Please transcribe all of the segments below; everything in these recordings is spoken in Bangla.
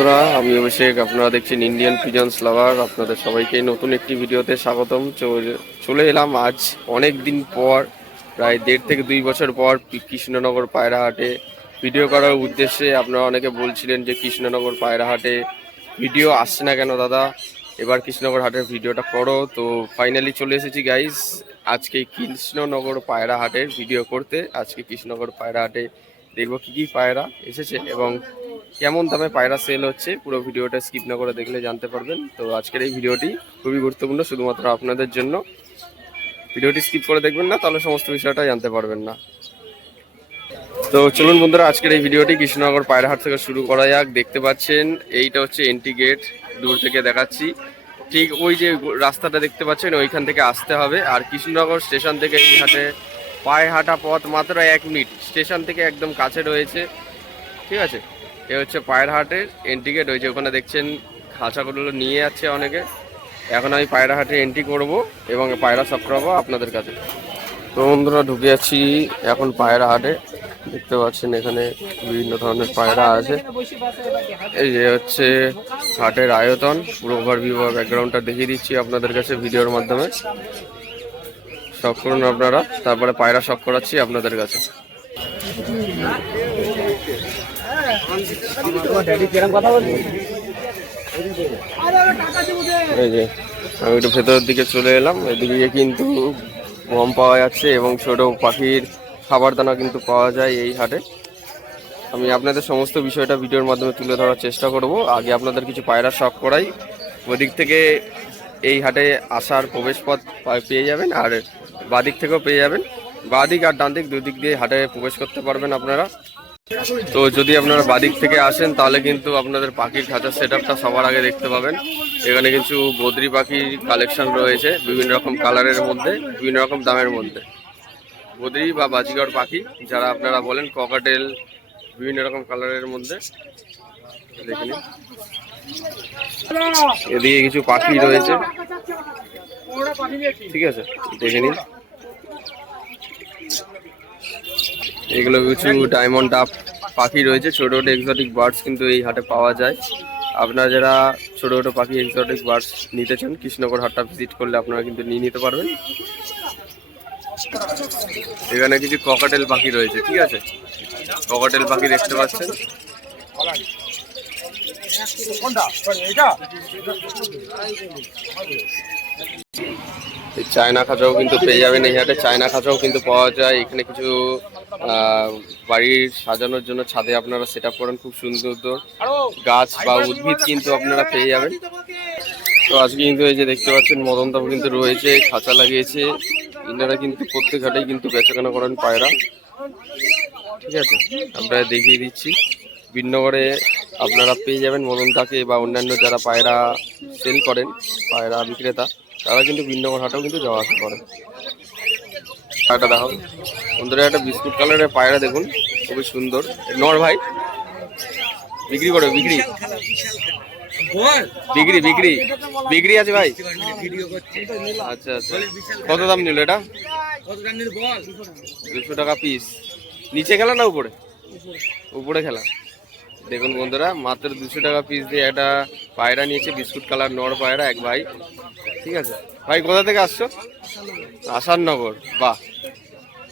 বন্ধুরা, আমি অভিষেক। আপনারা দেখছেন ইন্ডিয়ান পিজন্স লাভার আপনাদের সবাইকে নতুন একটি ভিডিওতে স্বাগতম। চলে- এলাম আজ অনেক দিন পর, প্রায় দেড় থেকে দুই বছর পর কৃষ্ণনগর পায়রাহাটে। ভিডিও করার উদ্দেশ্যে আপনারা অনেকে বলছিলেন যে কৃষ্ণনগর পায়রাহাটে ভিডিও আসছে না কেন দাদা? এবার কৃষ্ণনগর হাটের ভিডিওটা করো। তো ফাইনালি চলে এসেছি গাইস আজকে কৃষ্ণনগর পায়রা হাটের ভিডিও করতে। আজকে কৃষ্ণনগর পায়রা হাটে দেখব কি কি পায়রা এসেছে এবং কেমন দামে পায়রা সেল হচ্ছে, পুরো ভিডিওটা স্কিপ না করে দেখলে জানতে পারবেন। তো আজকের এই ভিডিওটি খুবই গুরুত্বপূর্ণ, শুধুমাত্র আপনাদের জন্য। ভিডিওটি স্কিপ করে দেখবেন না, তাহলে সমস্ত বিষয়টা জানতে পারবেন না। তো চলুন বন্ধুরা, আজকের এই ভিডিওটি কৃষ্ণনগর পায়রাহাট থেকে শুরু করা যাক। দেখতে পাচ্ছেন, এইটা হচ্ছে এন্ট্রি গেট দূর থেকে দেখাচ্ছি। ঠিক ওই যে রাস্তাটা দেখতে পাচ্ছেন, ওইখান থেকে আসতে হবে। আর কৃষ্ণনগর স্টেশন থেকে এই হাটে পায়ে হাঁটা পথ মাত্র এক মিনিট। স্টেশন থেকে একদম কাছে রয়েছে। ঠিক আছে? এ হচ্ছে পায়ের হাটের এন্ট্রি গেট ওই যে ওখানে দেখছেন খাঁচাগুলো নিয়ে যাচ্ছে অনেকে। এখন আমি পায়রা হাটে এন্ট্রি করব এবং পায়রা সব করাবো আপনাদের কাছে। তো বন্ধুরা, ঢুকে যাচ্ছি এখন পায়রা হাটে। দেখতে পাচ্ছেন এখানে বিভিন্ন ধরনের পায়রা আছে। এই যে হচ্ছে হাটের আয়তন, পুরো ওভারভিউ বা ব্যাকগ্রাউন্ডটা দেখিয়ে দিচ্ছি আপনাদের কাছে ভিডিওর মাধ্যমে। শখ করুন আপনারা, তারপরে পায়রা শখ করাচ্ছি আপনাদের কাছে। আমি একটু ভেতরের দিকে চলে এলাম। এদিকে কিন্তু গম পাওয়া যাচ্ছে এবং ছোট পাখির খাবার দানা কিন্তু পাওয়া যায় এই হাটে। আমি আপনাদের সমস্ত বিষয়টা ভিডিওর মাধ্যমে তুলে ধরার চেষ্টা করব। আগে আপনাদের কিছু পায়রা শখ করাই। ওদিক থেকে এই হাটে আসার প্রবেশ পথ পেয়ে যাবেন আর বাদিক থেকেও পেয়ে যাবেন। বাদিক আর ডান দিক দুদিক দিয়ে হাটে প্রবেশ করতে পারবেন আপনারা। তো যদি আপনারা বাদিক থেকে আসেন, তাহলে কিন্তু আপনাদের পাখির খাঁচার সেট সবার আগে দেখতে পাবেন। এখানে কিছু বদ্রি পাখির কালেকশন রয়েছে, বিভিন্ন রকম কালারের মধ্যে, বিভিন্ন রকম দামের মধ্যে। বদ্রি বা বাজিগর পাখি, যারা আপনারা বলেন ককাটেল বিভিন্ন রকম কালারের মধ্যে। দেখে নিন। এদিকে কিছু পাখি রয়েছে। ঠিক আছে, দেখে নিন। এগুলো কিছু ডায়মন্ড ডাব পাখি রয়েছে, ছোটো ছোটো এক্সোটিক বার্ডস কিন্তু এই হাটে পাওয়া যায়। আপনারা যারা ছোটো ছোটো পাখি এক্সোটিক বার্ডস নিতে চান, কৃষ্ণনগর হাটটা ভিজিট করলে আপনারা কিন্তু নিয়ে নিতে পারবেন। এখানে কিছু ককাটেল পাখি রয়েছে, ঠিক আছে? ককাটেল পাখি দেখতে পাচ্ছেন। চায়না খাঁচাও কিন্তু পেয়ে যাবেন এই হাটে। চায়না খাঁচাও কিন্তু পাওয়া যায়। এখানে কিছু বাড়ির সাজানোর জন্য ছাদে আপনারা সেট আপ করেন খুব সুন্দর গাছ বা উদ্ভিদ কিন্তু আপনারা পেয়ে যাবেন। তো আজকে কিন্তু এই যে দেখতে পাচ্ছেন মদন দাম কিন্তু রয়েছে খাঁচা লাগিয়েছে। ইনারা কিন্তু প্রত্যেক হাটেই কিন্তু বেচাকেনা করেন পায়রা। ঠিক আছে আপনারা দেখিয়ে দিচ্ছি। বিনগরে আপনারা পেয়ে যাবেন মদনদাকে বা অন্যান্য যারা পায়রা সেল করেন পায়রা বিক্রেতা তারা কিন্তু বিনগর হাটেও কিন্তু যাওয়া আসা করে পায়রাটা দেখো বন্ধুরা একটা বিস্কুট কালারের পায়রা দেখুন, খুবই সুন্দর। নর ভাই, বিক্রি করে, বিক্রি। বিক্রি বিক্রি। বিক্রি আছে ভাই? আচ্ছা আচ্ছা। কত দাম নিল এটা? দুশো টাকা পিস নিচে খেলা না উপরে? উপরে খেলা। দেখুন বন্ধুরা, মাত্র দুশো টাকা পিস দিয়ে একটা পায়রা নিয়েছে, বিস্কুট কালার নর পায়রা, এক ভাই। ঠিক আছে? ভাই, কোথা থেকে আসছো? আসাননগর বাহ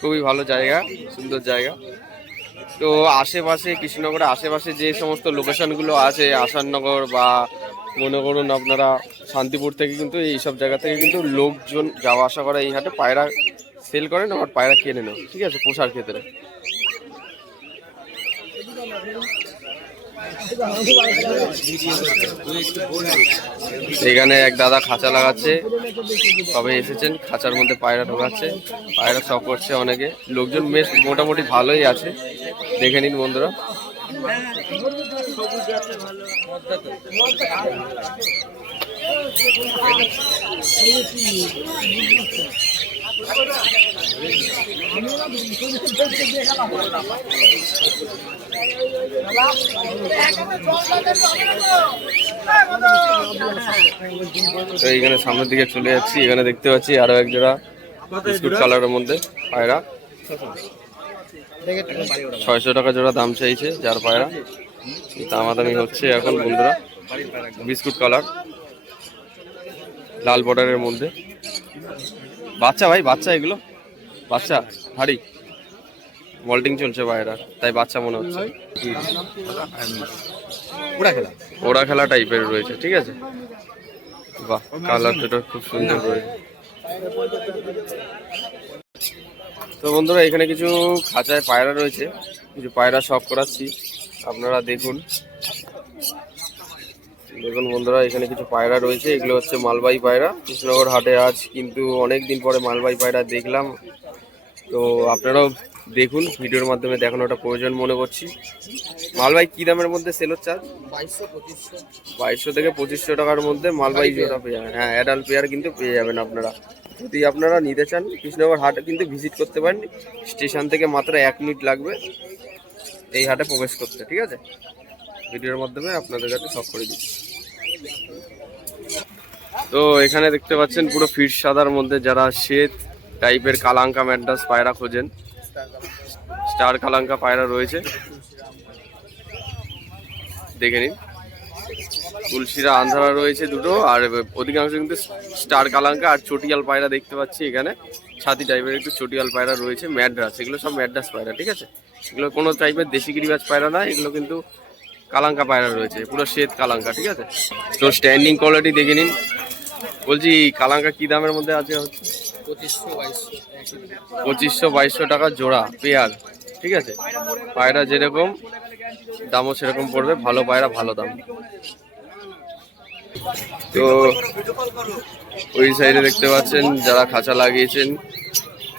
খুবই ভালো জায়গা, সুন্দর জায়গা। তো আশেপাশে, কৃষ্ণনগরের আশেপাশে যে সমস্ত লোকেশনগুলো আছে, আসাননগর বা মনে করুন আপনারা শান্তিপুর থেকে কিন্তু এই সব জায়গা থেকে কিন্তু লোকজন যাওয়া আসা করে এই হাটে। পায়রা সেল করেন আবার পায়রা কিনে নেন ঠিক আছে, পোষার ক্ষেত্রে। এখানে এক দাদা খাঁচা লাগাচ্ছে সবে এসেছেন, খাঁচার মধ্যে পায়রা ঢোকাচ্ছে, পায়রা শখ করছে অনেকে। লোকজন বেশ মোটামুটি ভালোই আছে। দেখে নিন বন্ধুরা। তো এইখানে সামনের দিকে চলে যাচ্ছি। এখানে দেখতে পাচ্ছি আরও এক জোড়া বিস্কুট কালারের মধ্যে পায়রা। ছয়শো টাকা জোড়া দাম চাইছে যার পায়রা। দামাদামি হচ্ছে এখন বন্ধুরা বিস্কুট কালার লাল বর্ডারের মধ্যে। বাচ্চা ভাই, বাচ্চা এগুলো? বাচ্চা হাড়ি। মল্টিং চলছে বাইরা তাই বাচ্চা মনে হচ্ছে। পুরা খেলা। ওরা খেলা টাইপের রয়েছে ঠিক আছে? বাহ কালার দুটো খুব সুন্দর রয়েছে। তো বন্ধুরা এখানে কিছু খাঁচায় পায়রা রয়েছে। কিছু পায়রা শখ করাচ্ছি আপনারা দেখুন। দেখুন বন্ধুরা এখানে কিছু পায়রা রয়েছে এগুলো হচ্ছে মালবাহী পায়রা। কৃষ্ণনগর হাটে আজ কিন্তু অনেক দিন পরে মালবাহী পায়রা দেখলাম। তো আপনারাও দেখুন ভিডিওর মাধ্যমে দেখানোটা প্রয়োজন মনে করছি। মালবাহী কি দামের মধ্যে সেল হচ্ছে আজ? বাইশশো পঁচিশশো বাইশশো থেকে পঁচিশশো টাকার মধ্যে মালবাহী জোড়া পেয়ে যাবেন হ্যাঁ অ্যাডাল্ট পেয়ার কিন্তু পেয়ে যাবেন আপনারা। যদি আপনারা নিতে চান কৃষ্ণনগর হাটে কিন্তু ভিজিট করতে পারেন। স্টেশন থেকে মাত্র এক মিনিট লাগবে এই হাটে প্রবেশ করতে ঠিক আছে? ভিডিওর মাধ্যমে আপনাদের কাছে সব করে দিচ্ছি। তো এখানে দেখতে পাচ্ছেন পুরো ফিট সাদার মধ্যে যারা শ্বেত টাইপের কালাঙ্কা ম্যাডাস পায়রা খোঁজেন। স্টার কালাঙ্কা পায়রা রয়েছে। দেখে নিন। তুলসিরা আন্ধারা রয়েছে দুটো, আর অধিকাংশ কিন্তু স্টার কালাঙ্কা আর চটিয়াল পায়রা দেখতে পাচ্ছি এখানে। ছাতি টাইপের একটু চটিয়াল পায়রা রয়েছে, ম্যাড্রাস। এগুলো সব ম্যাড্রাস পায়রা, ঠিক আছে? এগুলো কোনো টাইপের দেশি গিরিবাজ পায়রা না, এগুলো কিন্তু কালাঙ্কা পায়রা রয়েছে, পুরো শ্বেত কালাঙ্কা, ঠিক আছে? তো স্ট্যান্ডিং কোয়ালিটি দেখে নিন। বলছি, কালাঙ্কা কি দামের মধ্যে আছে? হচ্ছে পঁচিশশো, বাইশশো টাকা জোড়া, পেয়ার, ঠিক আছে? পায়রা যেরকম, দামও সেরকম পড়বে, ভালো পায়রা, ভালো দাম। তো, ওই সাইডে দেখতে পাচ্ছেন, যারা খাঁচা লাগিয়েছেন,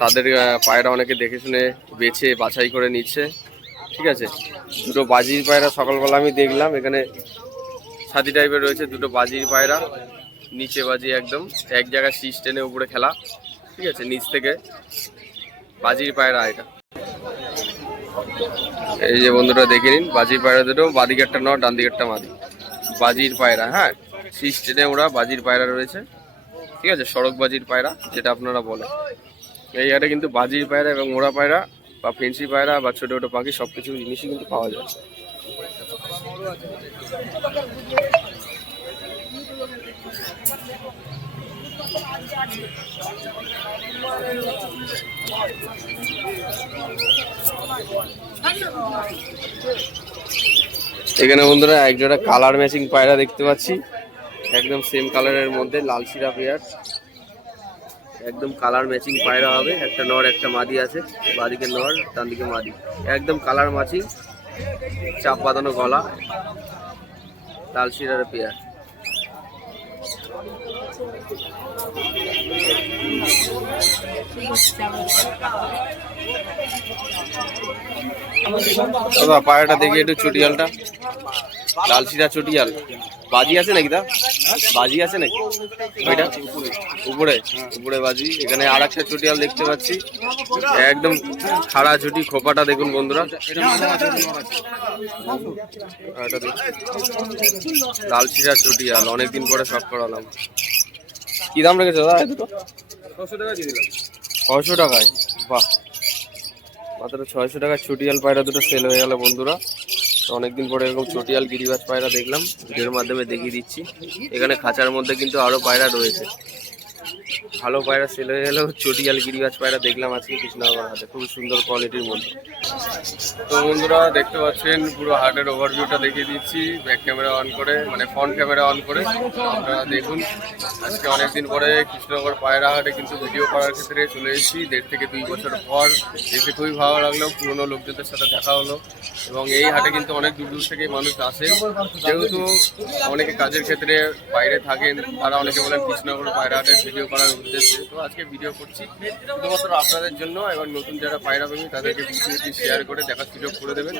তাদের পায়রা অনেকে দেখে শুনে বেছে, বাছাই করে নিচ্ছে, ঠিক আছে? দুটো বাজির পায়রা সকালবেলা আমি দেখলাম, এখানে ছাতি টাইপের রয়েছে, দুটো বাজির পায়রা, নিচে বাজি একদম, এক জায়গায় শীষ টেনে উপরে খেলা। ঠিক আছে, নিচ থেকে। বাজির পায়রা এটা এই যে বন্ধুরা, দেখে নিন, বাজির পায়রা দুটো, বাদিকেরটা নয় ডান দিকেরটা মাদি। বাজির পায়রা হ্যাঁ? শীষ টেনে ওরা বাজির পায়রা রয়েছে। ঠিক আছে, সড়ক বাজির পায়রা, যেটা আপনারা বলে এই হাটে কিন্তু বাজির পায়রা এবং মোড়া পায়রা বা ফেন্সি পায়রা বা ছোটো ছোটো পাখি সব কিছু জিনিসই কিন্তু পাওয়া যায়। এখানে বন্ধুরা এক জোড়া কালার ম্যাচিং পায়রা দেখতে পাচ্ছি। একদম সেম কালারের মধ্যে লাল শিরা পেয়ার একদম কালার ম্যাচিং পায়রা হবে। একটা নর, একটা মাদি আছে। বাদিকে নর ডান দিকে মাদি। একদম কালার ম্যাচিং চাপ বাঁধানো গলা, লাল শিরার পেয়ার দাদা দেখি একটু চটিয়ালটা। লাল শিরা চটিয়াল। বাজি আছে নাকি দা বাজি আছে নাকি? ওইটা? উপরে উপরে বাজি। এখানে আর একটা চটিয়াল দেখতে পাচ্ছি। একদম খাড়া ছুটি খোপাটা দেখুন বন্ধুরা। আর এটা দেখুন। লাল শিরা চটিয়াল, অনেকদিন পরে শখ করালাম। কি দাম রেখেছে দাদা? দুটো। ছশো টাকা দিয়ে দিলাম। ছয়শো টাকায়? বাহ। মাত্র ছয়শো টাকা ছুটিয়াল পায়রা দুটো সেল হয়ে গেল বন্ধুরা। তো অনেকদিন পরে এরকম চটিয়াল গিরিবাজ পায়রা দেখলাম। ভিডিওর মাধ্যমে দেখিয়ে দিচ্ছি। এখানে খাঁচার মধ্যে কিন্তু আরও পায়রা রয়েছে। ভালো পায়রা সেল গেলেও চটিয়াল গিরিবাজ পায়রা দেখলাম আজকে কৃষ্ণনগর হাটে খুব সুন্দর কোয়ালিটির মধ্যে। তো বন্ধুরা, দেখতে পাচ্ছেন, পুরো হাটের ওভারভিউটা দেখিয়ে দিচ্ছি। ব্যাক ক্যামেরা অন করে মানে ফ্রন্ট ক্যামেরা অন করে আপনারা দেখুন। আজকে অনেকদিন পরে কৃষ্ণনগর পায়রা হাটে কিন্তু ভিডিও করার ক্ষেত্রে চলে এসেছি। দেড় থেকে দুই বছর পর দেখে খুবই ভালো লাগল। পুরোনো লোকজনদের সাথে দেখা হলো। এবং এই হাটে কিন্তু অনেক দূর দূর থেকে মানুষ আসে। যেহেতু অনেকে কাজের ক্ষেত্রে বাইরে থাকেন, তারা অনেকে বলেন কৃষ্ণনগর পায়রা হাটের ভিডিও করার উদ্দেশ্যে। আজকে ভিডিও করছি। শুধুমাত্র আপনাদের জন্য এবং নতুন যারা পায়রা প্রেমী, তাদেরকে ভিডিওটি শেয়ার করে দেখার সুযোগ করে দেবেন।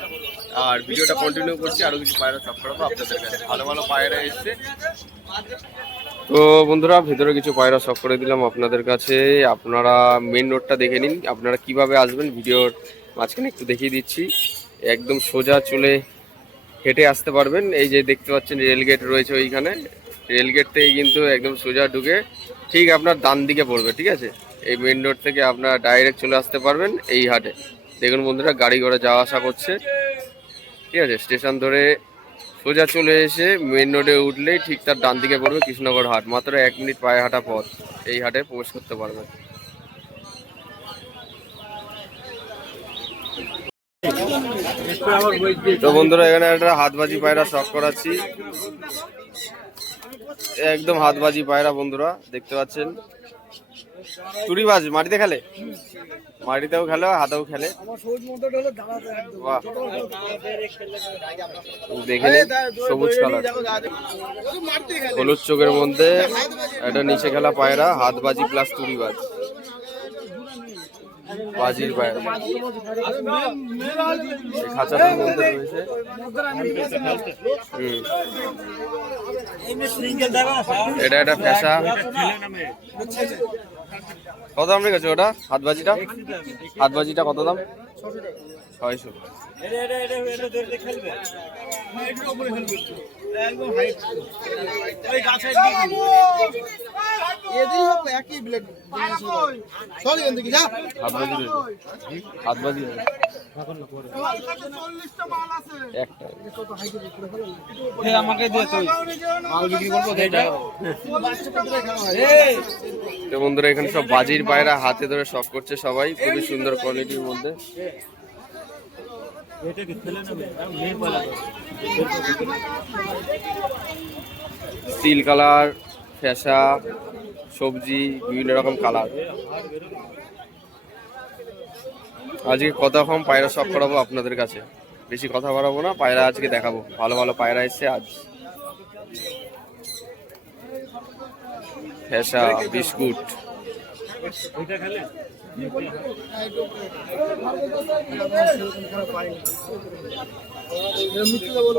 আর ভিডিওটা কন্টিনিউ করছি আরও কিছু পায়রা সব করাবো আপনাদের কাছে। ভালো ভালো পায়রা এসছে। তো বন্ধুরা, ভেতরে কিছু পায়রা সব করে দিলাম আপনাদের কাছে। আপনারা মেন রোডটা দেখে নিন। আপনারা কীভাবে আসবেন ভিডিওর মাঝখানে একটু দেখিয়ে দিচ্ছি। একদম সোজা চলে হেঁটে আসতে পারবেন। এই যে দেখতে পাচ্ছেন রেলগেট রয়েছে ওইখানে। রেলগেট থেকে কিন্তু একদম সোজা ঢুকে ঠিক আপনার ডান দিকে পড়বে, ঠিক আছে? এই মেন রোড থেকে আপনারা ডাইরেক্ট চলে আসতে পারবেন এই হাটে। দেখুন বন্ধুরা, গাড়ি ঘোড়া যাওয়া আসা করছে। ঠিক আছে স্টেশন ধরে সোজা চলে এসে মেন রোডে উঠলেই ঠিক তার ডান দিকে পড়বে কৃষ্ণনগর হাট। মাত্র এক মিনিট পায়ে হাঁটা পথ। এই হাটে প্রবেশ করতে পারবেন। তো বন্ধুরা, এখানে একটা হাতবাজি পায়রা শখ করাচ্ছি। একদম হাত বাজি পায়রা বন্ধুরা, দেখতে পাচ্ছেন। তুড়িবাজ মাটিতে খেলে? মাটিতেও খেলে, হাতেও খেলে। দেখে সবুজ কালার। হলুদ চোখের মধ্যে একটা নিচে খেলা পায়রা, হাত বাজি প্লাস তুড়িবাজ বাজির পায়রা। খাঁচাটার মধ্যে রয়েছে। এটা একটা পেশা। কত দাম রেখেছো ওটা? হাত বাজিটা হাত বাজিটা কত দাম? ছয়শো। বন্ধুরা এখানে সব বাজির পায়রা হাতে ধরে শখ করছে সবাই। খুবই সুন্দর কোয়ালিটির মধ্যে। স্টিল কালার ফ্যাসা সবজি, বিভিন্ন রকম কালার আজকে কত রকম পায়রা সব করাবো আপনাদের কাছে? বেশি কথা বাড়াবো না, পায়রা আজকে দেখাবো। ভালো ভালো পায়রা এসছে আজ। Fascia biscuit.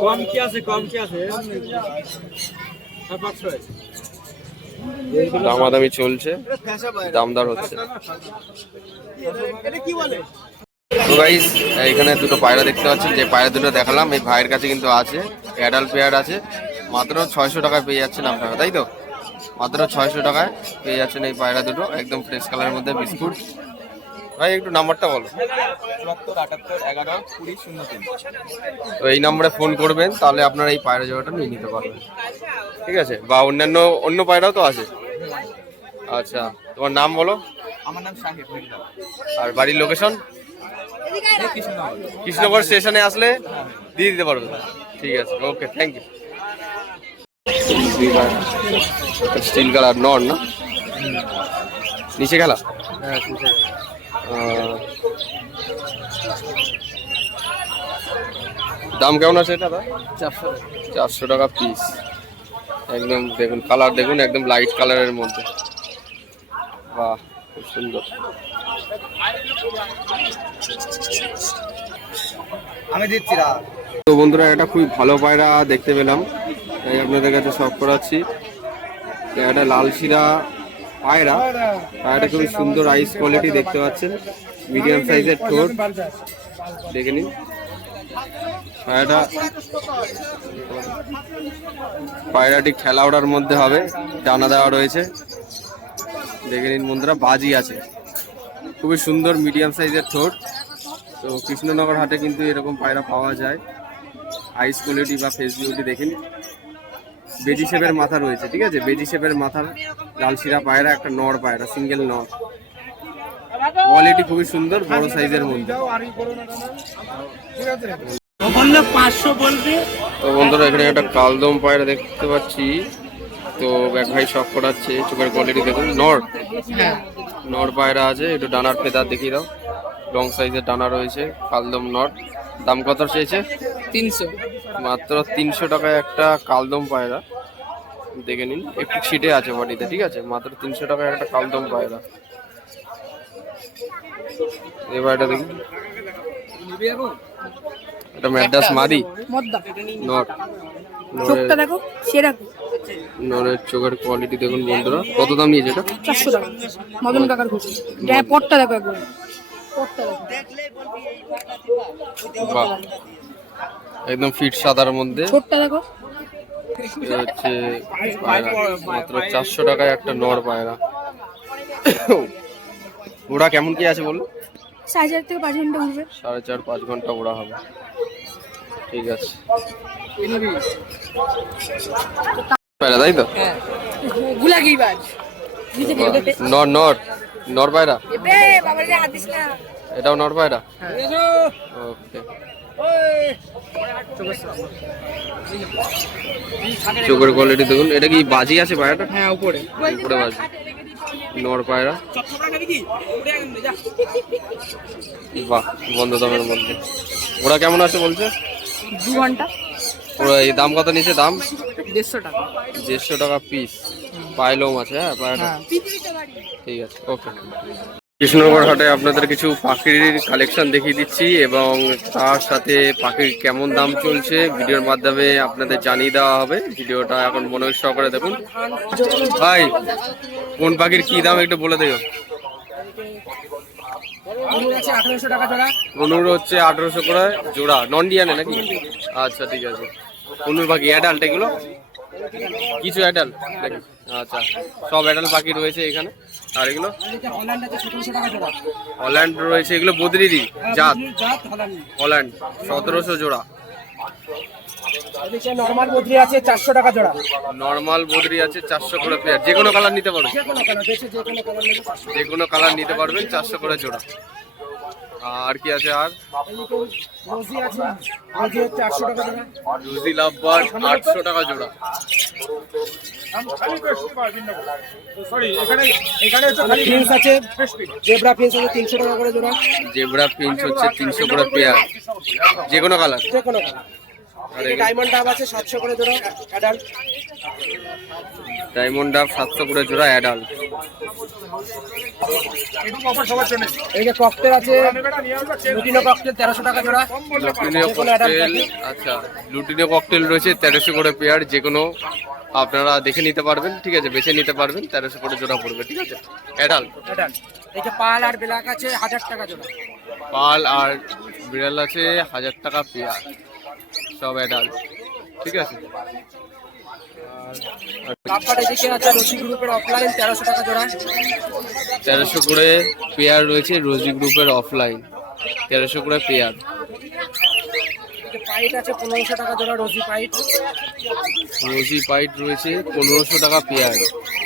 কম কি আছে, কম কি আছে? আছে। দামাদামি চলছে, দামদার হচ্ছে। গাইস এখানে দুটো পায়রা দেখতে পাচ্ছেন যে পায়রা দুটো দেখালাম, এই ভাইয়ের কাছে কিন্তু আছে অ্যাডাল্ট পেয়ার আছে, মাত্র ছয়শো টাকায় পেয়ে যাচ্ছেন আপনারা, তাই তো? মাত্র ছয়শো টাকায় পেয়ে যাচ্ছেন এই পায়রা দুটো, একদম ফ্রেশ কালারের মধ্যে, বিস্কুট। ভাই একটু নাম্বারটা বলো। তো এই নম্বরে ফোন করবেন তাহলে আপনারা এই পায়রা জোড়াটা নিয়ে নিতে পারবেন। ঠিক আছে? বা অন্যান্য অন্য পায়রাও তো আছে? আচ্ছা তোমার নাম বলো। আমার নাম আর বাড়ির লোকেশন কৃষ্ণনগর কৃষ্ণগড় স্টেশনে আসলে দিয়ে দিতে পারবে। ঠিক আছে okay thank you steel colour নন না? নিচে খেলা? আহ, দাম কেমন আছে এটা দা চারশো। চারশো টাকা পিস একদম দেখুন কালার দেখুন একদম লাইট কালারের মধ্যে। বাহ খুব সুন্দর। আমি দিচ্ছি তো বন্ধুরা এটা খুবই ভালো পায়রা দেখতে পেলাম। তাই আপনাদের কাছে শখ করাচ্ছি। এটা লাল শিরা পায়রা। পায়রাটা খুবই সুন্দর আইস কোয়ালিটি দেখতে পাচ্ছেন। মিডিয়াম সাইজের ঠোঁট। দেখে নিন। পায়রাটা পায়রাটি খেলা ওড়ার মধ্যে হবে। ডানা দেওয়া রয়েছে। দেখে নিন বন্ধুরা বাজি আছে। খুবই সুন্দর মিডিয়াম সাইজের ঠোঁট। তো কৃষ্ণনগর হাটে কিন্তু এরকম পায়রা পাওয়া যায়। আইস কোয়ালিটি বা ফেস বিউটি দেখে নিন। বেজি শেপের মাথা রয়েছে ঠিক আছে? বেজি শেপের মাথার লাল শিরা পায়রা একটা নর পায়রা সিঙ্গেল নর। কোয়ালিটি খুবই সুন্দর বড় সাইজের মধ্যে। তো বন্ধুরা এখানে একটা কালদম পায়রা দেখতে পাচ্ছি। তো এক ভাই শখ করাচ্ছে চোখের কোয়ালিটি দেখুন। নর। নর পায়রা আছে একটু ডানার ফেদার দেখিয়ে দাও। লং সাইজের ডানা রয়েছে কালদম নর। দাম কত চেয়েছে তিনশো। মাত্র তিনশো টাকায় একটা কালদম পায়রা। দেখে নিন। একটু ছিটে আছে বডিতে ঠিক আছে? মাত্র তিনশো টাকায় একটা কালদম পায়রা এই পায়রাটা দেখুন এটা ম্যাডাস মাদি। নট চোখটা দেখো সেরা নরের চোখের কোয়ালিটি দেখুন বন্ধুরা। কত দাম নিয়েছে এটা? চারশো টাকা। মদন কাকার খুশি গায়ে পটটা দেখো একবার। দেখো। একদম ফিট সাদার মধ্যে। ছোটটা দেখো। হচ্ছে পায়রা মাত্র চারশো টাকায় একটা নর পায়রা। ওরা কেমন কি আছে বলুন? সাড়ে চার থেকে পাঁচ ঘণ্টা ঘুরবে সাড়ে চার পাঁচ ঘণ্টা ওরা হবে। ঠিক আছে। পায়রা তাই তো? হ্যাঁ। গুলাগি বাজ? নর নর নর পায়রা? এটাও নর পায়রা? ওকে। চোখের কোয়ালিটি দেখুন। এটা কি বাজি আছে পায়রাটা হ্যাঁ উপরে। উপরে বাজি। নর পায়রা। বাহ বন্ধ দামের মধ্যে। ওরা কেমন আছে বলছে? দু ঘণ্টা। ওরা এই দাম কত নিচে দাম? দেড়শো টাকা। দেড়শো টাকা পিস পাইলম আছে হ্যাঁ পায়রাটা? হ্যাঁ। ঠিক আছে ওকে কৃষ্ণনগর হাটে আপনাদের কিছু পাখির কালেকশন দেখিয়ে দিচ্ছি এবং তার সাথে পাখির কেমন দাম চলছে ভিডিওর মাধ্যমে আপনাদের জানিয়ে দেওয়া হবে। ভিডিওটা এখন মনোযোগ সহকারে দেখুন। ভাই, কোন পাখির কি দাম একটু বলে দেবেন অনুর হচ্ছে আঠারোশো করে জোড়া নন ডিয়ানে নাকি? আচ্ছা ঠিক আছে। অনুর পাখি? অ্যাডাল্ট এগুলো? কিছু অ্যাডাল্ট আচ্ছা সব অ্যাডাল্ট পাখি রয়েছে এখানে। আর এগুলো? হল্যান্ড রয়েছে, এগুলো বদ্রিদি জাত। হল্যান্ড সতেরোশো জোড়া। জোড়া নর্মাল আছে, চারশো করে যে কোনো কালার নিতে পারবেন। যে কোনো কালার নিতে পারবেন, চারশো করে জোড়া। আর কি আছে আর? রোজি আছে রোজি হচ্ছে আটশো টাকা জোড়া। রুজি লাভবার আটশো টাকা জোড়া জেব্রা আছে তিনশো টাকা করে জোড়া। জেব্রা হচ্ছে তিনশো করে পেয়ার। যে কোনো কালার যে কোনো কালার আর এগুলো- ডায়মন্ড ডাব আছে সাতশো করে জোড়া অ্যাডাল্ট ডায়মন্ড ডাব সাতশো করে জোড়া অ্যাডাল্ট এই যে ককটেল আছে লুটিনো ককটেল তেরোশো টাকা জোড়া। আচ্ছা ককটেল রয়েছে তেরোশো করে পেয়ার যে কোনো আপনারা দেখে নিতে পারবেন ঠিক আছে বেছে নিতে পারবেন তেরোশো করে জোড়া পড়বে ঠিক আছে? অ্যাডাল্ট এই যে পাল আর ব্ল্যাক আছে হাজার টাকা জোড়া। পাল আর বিড়াল আছে হাজার টাকা পেয়ার সব অ্যাডাল্ট ঠিক আছে কাপড় এদিকে আছে রশি গ্রুপের অফলাইন তেরোশো করে পেয়ার রয়েছে রোজি গ্রুপের অফলাইন তেরোশো করে পেয়ার। পাইট আছে পনেরোশো টাকা জোড়া রোজি পাইট। রোজি পাইট রয়েছে পনেরোশো টাকা পেয়ার।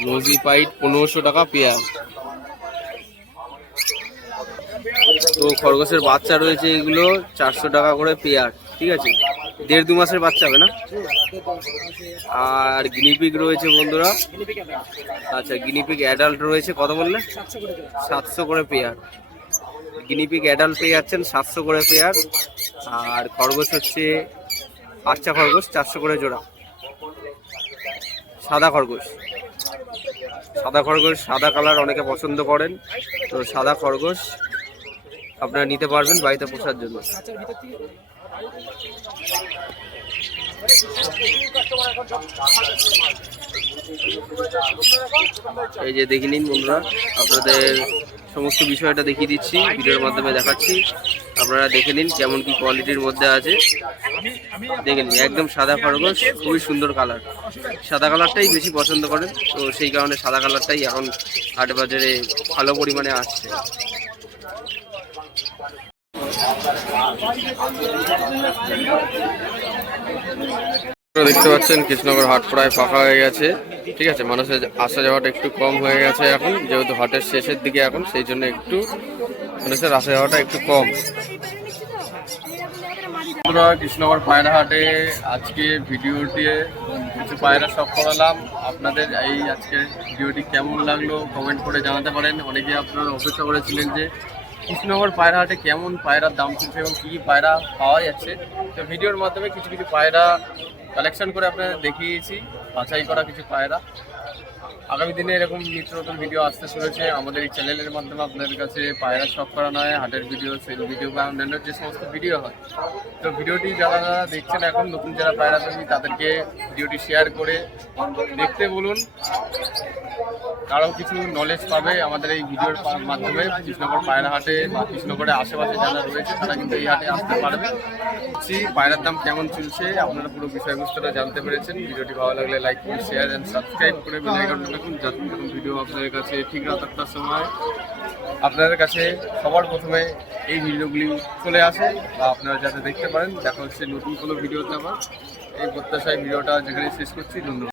রোজি পাইট পনেরোশো টাকা পেয়ার। তো খরগোশের বাচ্চা রয়েছে এগুলো চারশো টাকা করে পেয়ার ঠিক আছে? দেড় দু মাসের বাচ্চা হবে না? আর গিনিপিক রয়েছে বন্ধুরা। আচ্ছা গিনিপিক অ্যাডাল্ট রয়েছে, কত বললে? সাতশো করে পেয়ার গিনিপিক অ্যাডাল্ট পেয়ে যাচ্ছেন সাতশো করে পেয়ার আর খরগোশ হচ্ছে বাচ্চা খরগোশ, চারশো করে জোড়া। সাদা খরগোশ। সাদা খরগোশ, সাদা কালার অনেকে পছন্দ করেন। তো সাদা খরগোশ আপনারা নিতে পারবেন বাড়িতে পোষার জন্য। এই যে দেখে নিন বন্ধুরা, আপনাদের সমস্ত বিষয়টা দেখিয়ে দিচ্ছি, ভিডিওর মাধ্যমে দেখাচ্ছি। আপনারা দেখে নিন কেমন কি কোয়ালিটির মধ্যে আছে। দেখে নিন, একদম সাদা খরগোশ, খুবই সুন্দর কালার। সাদা কালারটাই বেশি পছন্দ করেন, তো সেই কারণে সাদা কালারটাই এখন হাট বাজারে ভালো পরিমাণে আসছে। দেখতে পাচ্ছেন, কৃষ্ণনগর হাট প্রায় ফাঁকা হয়ে গেছে। ঠিক আছে, মানুষের আসা যাওয়াটা একটু কম হয়ে গেছে এখন, যেহেতু হাটের শেষের দিকে এখন, সেই জন্য একটু মানুষের আসা যাওয়াটা একটু কম। বন্ধুরা কৃষ্ণনগর পায়রা হাটে আজকে ভিডিওটি কিছু পায়রা সব করালাম। আপনাদের এই আজকের ভিডিওটি কেমন লাগল কমেন্ট করে জানাতে পারেন। অনেকে আপনারা অপেক্ষা করেছিলেন যে কৃষ্ণনগর পায়রা হাটে কেমন পায়রার দাম চলছে এবং কী পায়রা পাওয়া যাচ্ছে? তো ভিডিওর মাধ্যমে কিছু কিছু পায়রা কালেকশন করে আপনাদের দেখিয়েছি, বাছাই করা কিছু পায়রা। আগামী দিনে এরকম নিত্য নতুন ভিডিও আসতে চলেছে। আমাদের এই চ্যানেলের মাধ্যমে আপনাদের কাছে পায়রা শখ করানো হয় হাটের ভিডিও সেল ভিডিও বা অন্যান্য যে সমস্ত ভিডিও হয়। তো ভিডিওটি যারা যারা দেখছেন এখন, নতুন যারা পায়রা প্রেমী তাদেরকে ভিডিওটি শেয়ার করে দেখতে বলুন। তারাও কিছু নলেজ পাবে আমাদের এই ভিডিওর মাধ্যমে। কৃষ্ণনগর পায়রা হাটে বা কৃষ্ণনগরের আশেপাশে যারা রয়েছে, তারা কিন্তু এই হাটে আসতে পারবে। বলছি পায়রার দাম কেমন চলছে, আপনারা পুরো বিষয়বস্তুটা জানতে পেরেছেন। ভিডিওটি ভালো লাগলে লাইক করুন শেয়ার অ্যান্ড সাবস্ক্রাইব করে বেল দেখুন যাতে নতুন ভিডিও আপনাদের কাছে ঠিক রাত আটটার সময় আপনাদের কাছে সবার প্রথমে এই ভিডিওগুলি চলে আসে বা আপনারা যাতে দেখতে পারেন, দেখা হচ্ছে নতুন কোনো ভিডিওতে আবার। এই প্রত্যাশায় ভিডিওটা যেখানে শেষ করছি, ধন্যবাদ।